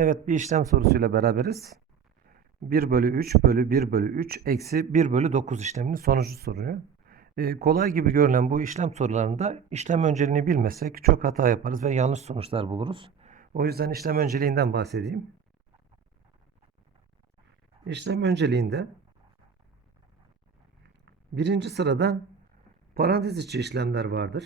Evet bir işlem sorusuyla beraberiz. 1 bölü 3 bölü 1 bölü 3 eksi 1 bölü 9 işleminin sonucu soruyor. Ee, kolay gibi görülen bu işlem sorularında işlem önceliğini bilmesek çok hata yaparız ve yanlış sonuçlar buluruz. O yüzden işlem önceliğinden bahsedeyim. İşlem önceliğinde birinci sırada parantez içi işlemler vardır.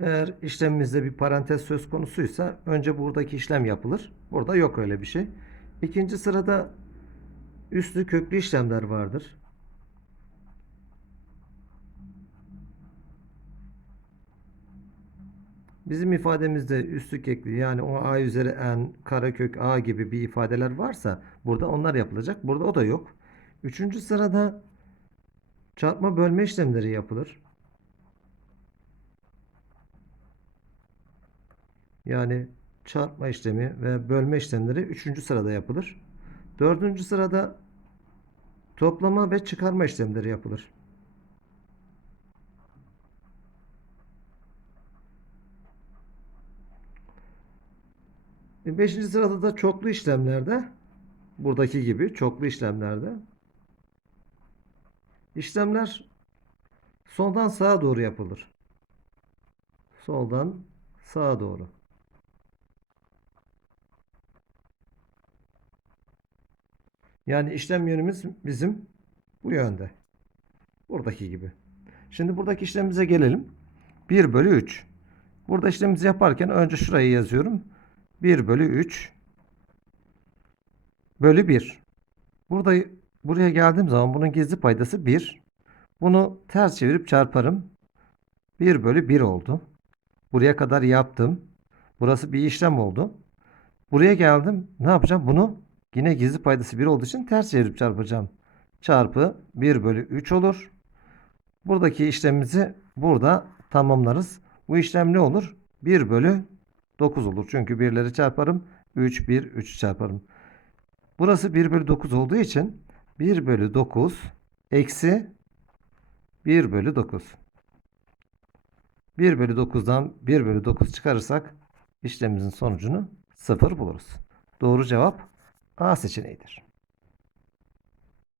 Eğer işlemimizde bir parantez söz konusuysa önce buradaki işlem yapılır. Burada yok öyle bir şey. İkinci sırada üslü köklü işlemler vardır. Bizim ifademizde üslü köklü yani o a üzeri n karekök a gibi bir ifadeler varsa burada onlar yapılacak. Burada o da yok. Üçüncü sırada çarpma bölme işlemleri yapılır. Yani çarpma işlemi ve bölme işlemleri üçüncü sırada yapılır. Dördüncü sırada toplama ve çıkarma işlemleri yapılır. E, Beşinci sırada da çoklu işlemlerde buradaki gibi çoklu işlemlerde işlemler soldan sağa doğru yapılır. Soldan sağa doğru. Yani işlem yönümüz bizim bu yönde. Buradaki gibi. Şimdi buradaki işlemimize gelelim. 1 bölü 3. Burada işlemimizi yaparken önce şurayı yazıyorum. 1 bölü 3 bölü 1. Burada buraya geldiğim zaman bunun gizli paydası 1. Bunu ters çevirip çarparım. 1 bölü 1 oldu. Buraya kadar yaptım. Burası bir işlem oldu. Buraya geldim. Ne yapacağım? Bunu yine gizli paydası 1 olduğu için ters çevirip çarpacağım. Çarpı 1 bölü 3 olur. Buradaki işlemimizi burada tamamlarız. Bu işlem ne olur? 1 bölü 9 olur. Çünkü birleri çarparım. 3, 1, 3 çarparım. Burası 1 bölü 9 olduğu için 1 bölü 9 eksi 1 bölü 9. 1 bölü 9'dan 1 bölü 9 çıkarırsak işlemimizin sonucunu 0 buluruz. Doğru cevap A seçeneğidir.